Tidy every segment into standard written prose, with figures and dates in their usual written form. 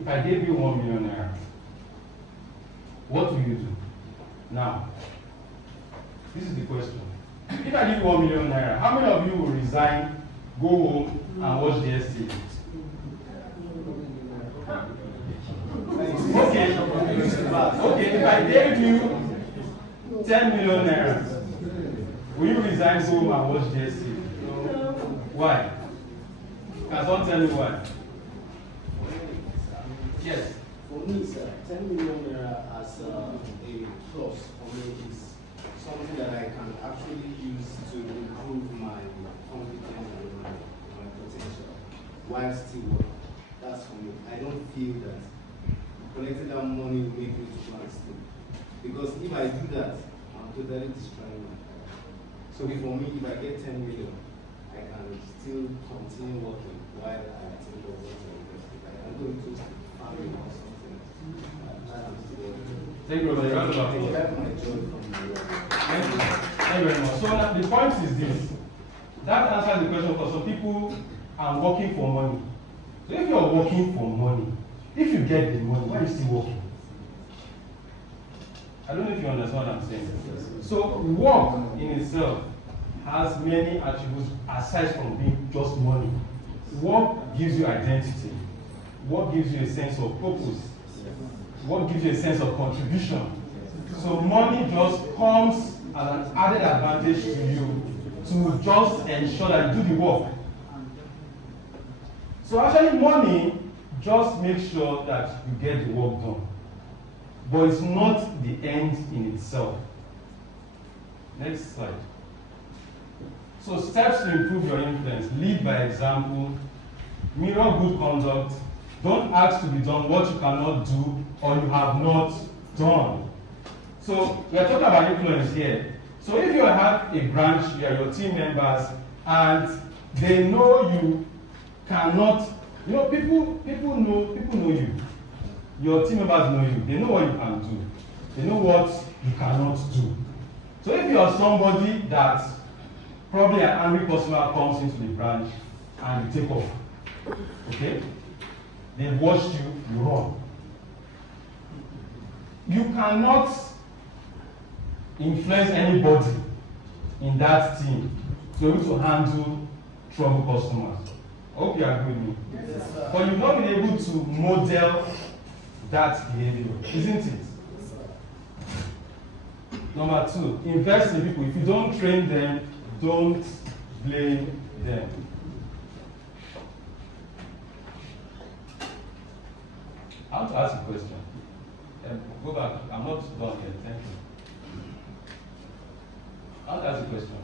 If I gave you 1 million naira, what will you do? Now, this is the question. If I give you 1 million naira, how many of you will resign, go home, and watch the ST? Okay, if I gave you 10 million naira, will you resign, go home, and watch the ST? Why? Can someone tell me why? Yes. For me, sir, 10 million naira as a plus for me is something that I can actually use to improve my competence and my potential while still working. That's for me. I don't feel that collecting that money will make me to go and stay. Because if I do that, I'm totally destroying my career. So for me, if I get 10 million, I can still continue working while I think of what I invest. I can go into family or something. Thank you very much. Thank you very much. So now the point is this. That answers the question for some people are working for money. So if you're working for money, if you get the money, why are you still working? I don't know if you understand what I'm saying. So work in itself has many attributes aside from being just money. Work gives you identity. Work gives you a sense of purpose. Work gives you a sense of contribution. So money just comes as an added advantage to you to just ensure that you do the work. So actually money just makes sure that you get the work done. But it's not the end in itself. Next slide. So steps to improve your influence: lead by example, mirror good conduct, don't ask to be done what you cannot do or you have not done. So we are talking about influence here. So if you have a branch, you are your team members, and they know you cannot, you know, people know you. Your team members know you. They know what you can do. They know what you cannot do. So if you are somebody that probably an angry customer comes into the branch and you take off, okay? They watched you, you run. You cannot influence anybody in that team to be able to handle trouble customers. I hope you agree with me. Yes, sir. But you've not been able to model that behavior, isn't it? Number two, invest in people. If you don't train them, don't blame them. I want to ask a question. Go back. I'm not done yet. Thank you. I want to ask a question.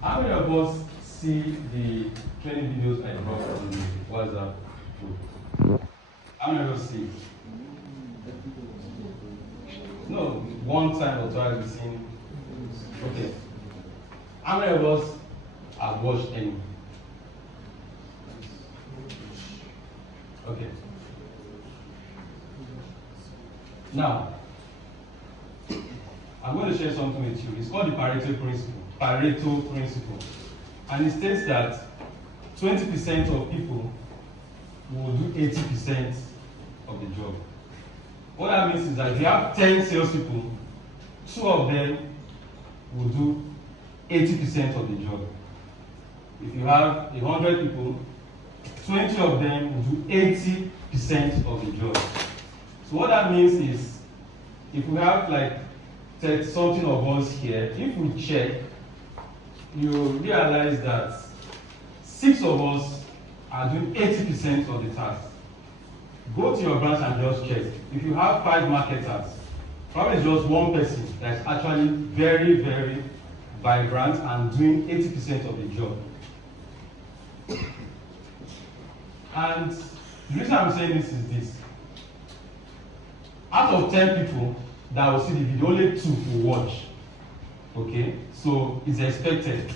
How many of us see the training videos I brought from the WhatsApp group? How many of us see? No, one time or twice we've seen. Okay. How many of us have watched any? Okay. Now, I'm going to share something with you. It's called the Pareto principle. Pareto principle. And it states that 20% of people will do 80% of the job. What that means is that if you have 10 salespeople, 2 of them will do 80% of the job. If you have 100 people, 20 of them will do 80% of the job. So what that means is, if we have like 30 something of us here, if we check, you realize that 6 of us are doing 80% of the task. Go to your branch and just check. If you have 5 marketers, probably just one person that's actually very, very vibrant and doing 80% of the job. And the reason I'm saying this is this. Out of 10 people that will see the video, only 2 will watch. Okay? So it's expected.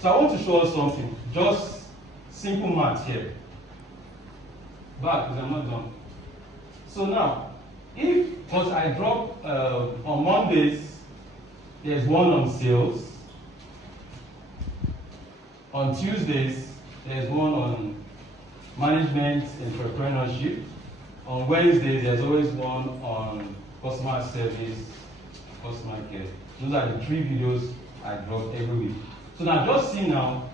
So I want to show us something. Just simple math here. Back, because I'm not done. So now, because I drop on Mondays, there's one on sales. On Tuesdays, there's one on management, entrepreneurship. On Wednesdays, there's always one on customer service, customer care. Those are the 3 videos I drop every week. So now just see now,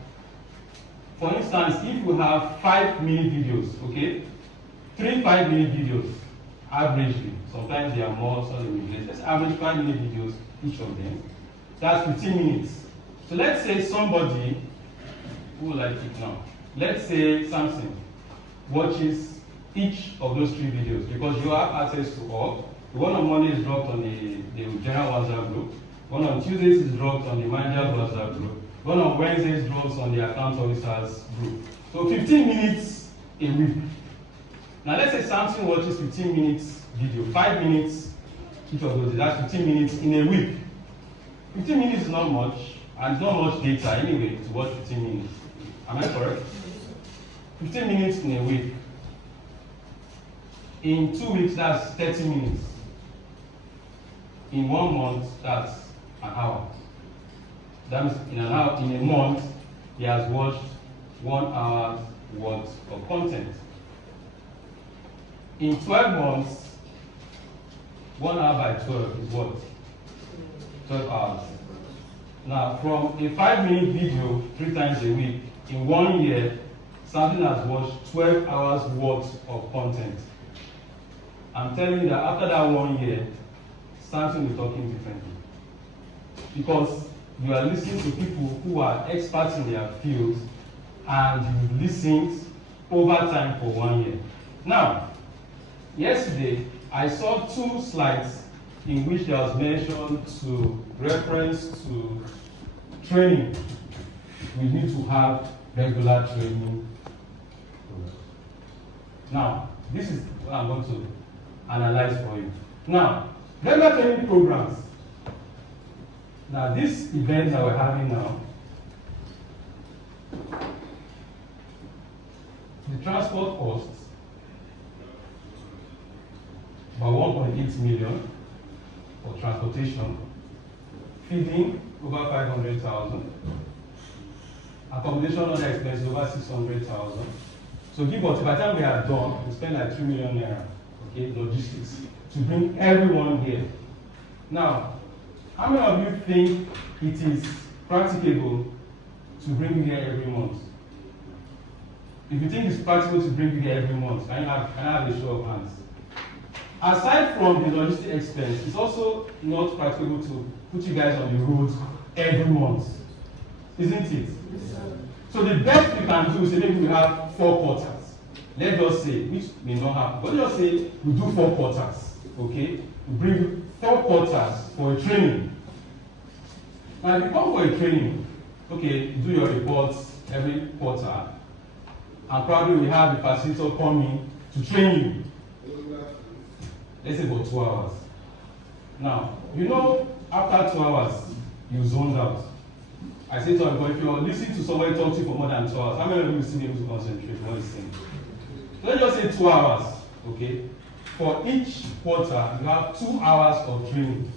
for instance, if you have 5-minute videos, okay? 3 5-minute videos, averagely. Sometimes they are more, some they will be less. Let's average 5-minute videos, each of them. That's 15 minutes. So let's say somebody, who will I pick now? Let's say Samson watches each of those 3 videos because you have access to all. The one on Monday is dropped on the general WhatsApp group. One on Tuesdays is dropped on the manager WhatsApp group. One on Wednesdays drops on the account officers group. So 15 minutes a week. Now let's say Samson watches 15 minutes video, 5 minutes each of those. That's 15 minutes in a week. 15 minutes is not much, and not much data anyway to watch 15 minutes. Am I correct? 15 minutes in a week. In 2 weeks, that's 30 minutes. In 1 month, that's an hour. That means in an hour, in a month, he has watched 1 hour worth of content. In 12 months, 1 hour by 12 is what? 12 hours. Now, from a 5-minute video 3 times a week, in 1 year, Samson has watched 12 hours worth of content. I'm telling you that after that 1 year, Samson will be talking differently. Because you are listening to people who are experts in their fields, and you've listened over time for 1 year. Now, yesterday, I saw 2 slides in which there was mention to reference to training. We need to have regular training. Now, this is what I'm going to analyze for you. Now, regular training programs. Now, this event that we're having now, the transport costs about 1.8 million for transportation, feeding over 500,000, accommodation other expenses over 600,000. So give or take, by the time we are done, we spend like 3 million naira, okay, logistics, to bring everyone here. Now, how many of you think it is practicable to bring you here every month? If you think it's practical to bring you here every month, can I have a show of hands? Aside from the logistic expense, it's also not practical to put you guys on the road every month, isn't it? Yes, so the best we can do is maybe we have 4 quarters. Let's just say, which may not happen, but let's just say we do 4 quarters, okay? We bring 4 quarters for a training. Now, if you come for a training, okay, you do your reports every quarter, and probably we have the facilitator coming to train you. Let's say for 2 hours. Now, you know, after 2 hours, you zoned out. I say to everybody, if you're listening to somebody talk to you for more than 2 hours, how many of you will still be able to concentrate on what he's saying? So let's just say 2 hours, okay? For each quarter, you have 2 hours of training.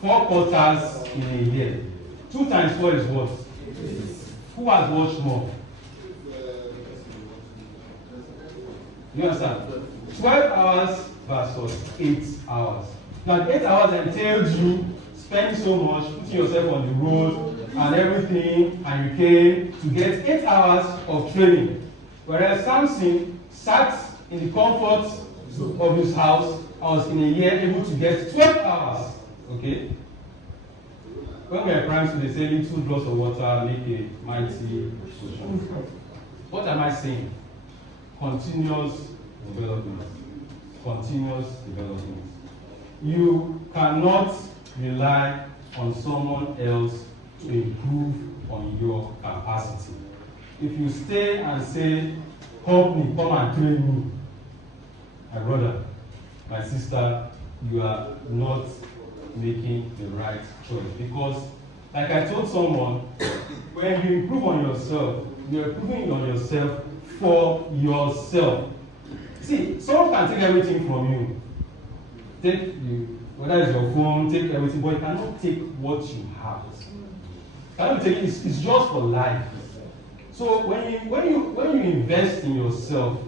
4 quarters in a year. 2 times 4 is what? Who has watched more? You understand? 12 hours versus 8 hours. Now, 8 hours entails you spending so much, putting yourself on the road and everything, and you came to get 8 hours of training. Whereas Samson sat in the comfort of his house, I was in a year able to get 12 hours. Okay? When we are prime school, they say little drops of water make a mighty ocean. What am I saying? Continuous development. Continuous development. You cannot rely on someone else to improve on your capacity. If you stay and say, company, come and train me, my brother, my sister, you are not making the right choice. Because, like I told someone, when you improve on yourself, you're improving on yourself for yourself. See, someone can take everything from you. Take you, whether it's your phone, take everything, but you cannot take what you have. Cannot take it, it's just for life. So when you invest in yourself,